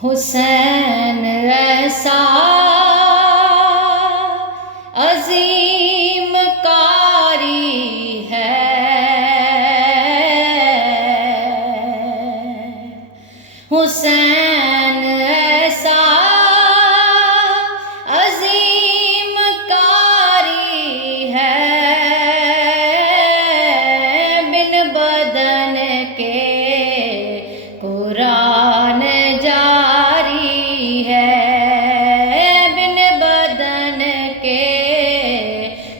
हुसैन ऐसा अजीम कारी है, हुसैन ऐसा अजीम कारी है, बिन बदन के कुरान जारी है, बिन बदन के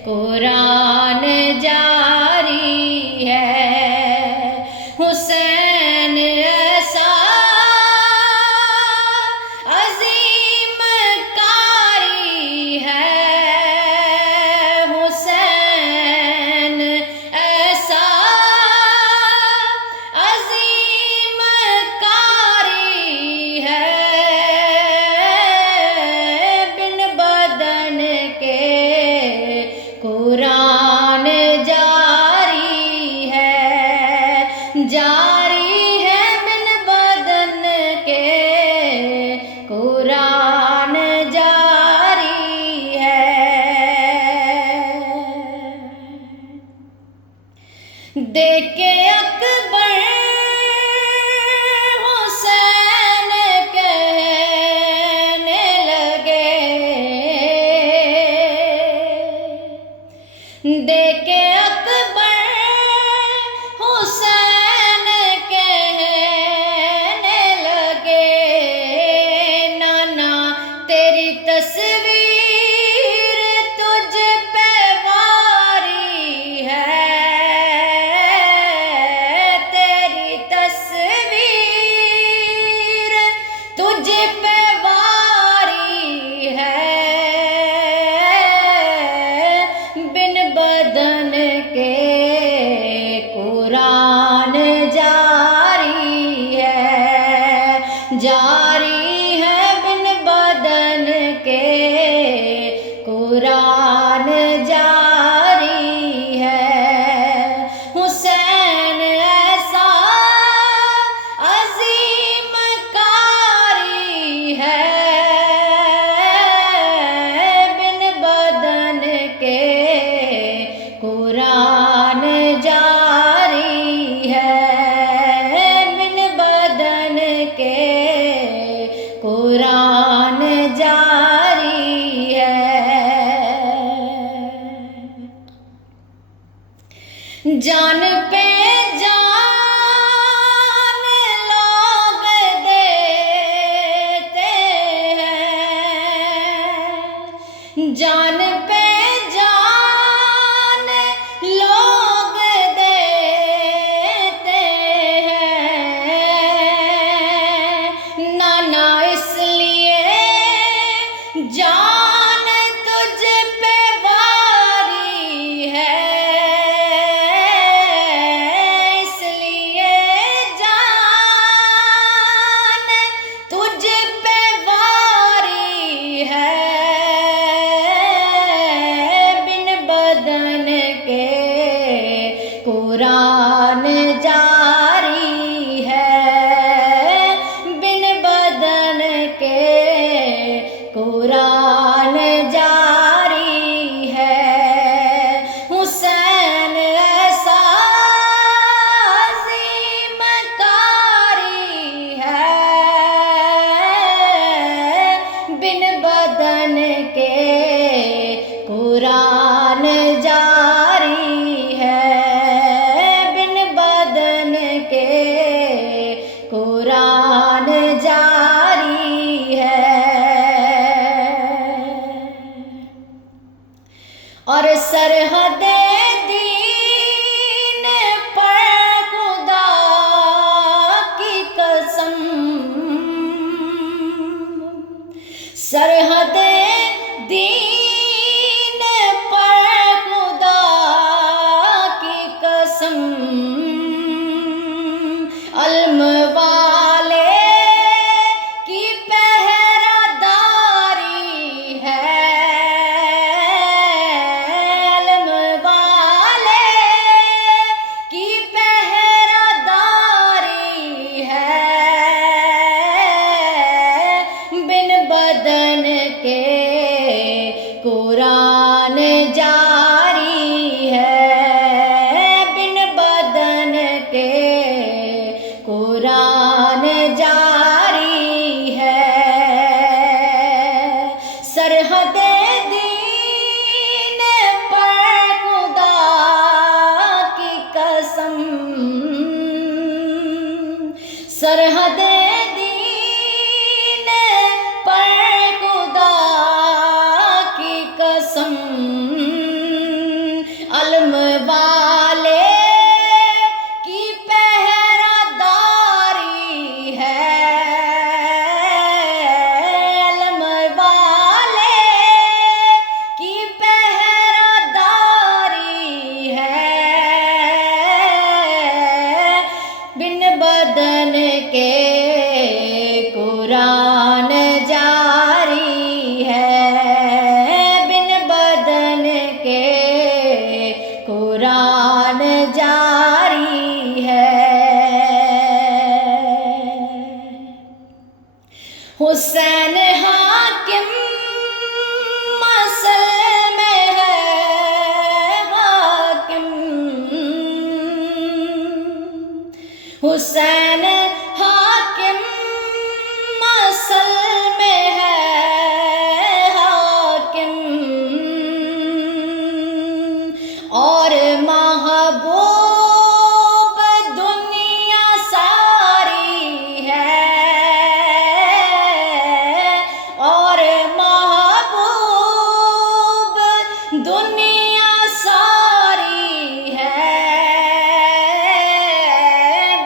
कुरान जारी है। हुसैन ऐसा अजीम कारी है, हुसैन ऐसा अजीम कारी है, बिन बदन के कुरान जारी है, जारी है, बिन बदन के कुरान जारी है। देखे अकबर हुसैन कहने लगे, देखे अकबर हुसैन कहने लगे, नाना तेरी तस्वीर तुझ पे वारी है, तेरी तस्वीर तुझ पे वारी है, बिन बदन के कुरान जारी है, जारी है, बिन बदन के कुरान जारी है। हुसैन ऐसा अजीम कारी है, बिन बदन के कुरान जारी है, बिन बदन के कुरान जारी है। जान पे जान लोग देते हैं, जान पे जान लोग देते हैं, नाना इसलिए जान तुझ पे वारी है, इसलिए जान तुझ पे वारी है, बिन बदन के कुरान जारी है, बिन बदन के कुरान जारी है। हुसैन ऐसा अजीम कारी है, बिन बदन के कुरान जारी है, बिन बदन के कुरान जारी है। और सरहदे दीन पर खुदा की कसम, सरहदे दीन पर खुदा की कसम, अल्म वाले की पहरादारी है, अल्म वाले की पहरादारी है, के कुरान जारी है, बिन बदन के कुरान जारी है। सरहदे दीन पर खुदा की कसम, सरहदे दीन पर खुदा की कसम, अलम वाले की पहरादारी है, अलम वाले की पहरादारी है, बिन बदन के कुरान जारी है, बिन बदन के कुरान जारी है। हुसैन हाकिम मसल में है हाकिम, हुसैन हाकिम मसल में है हाकिम, और महबूब दुनिया सारी है, और महबूब दुनिया सारी है,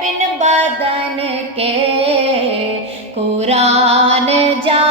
बिन बदन के कुरान जा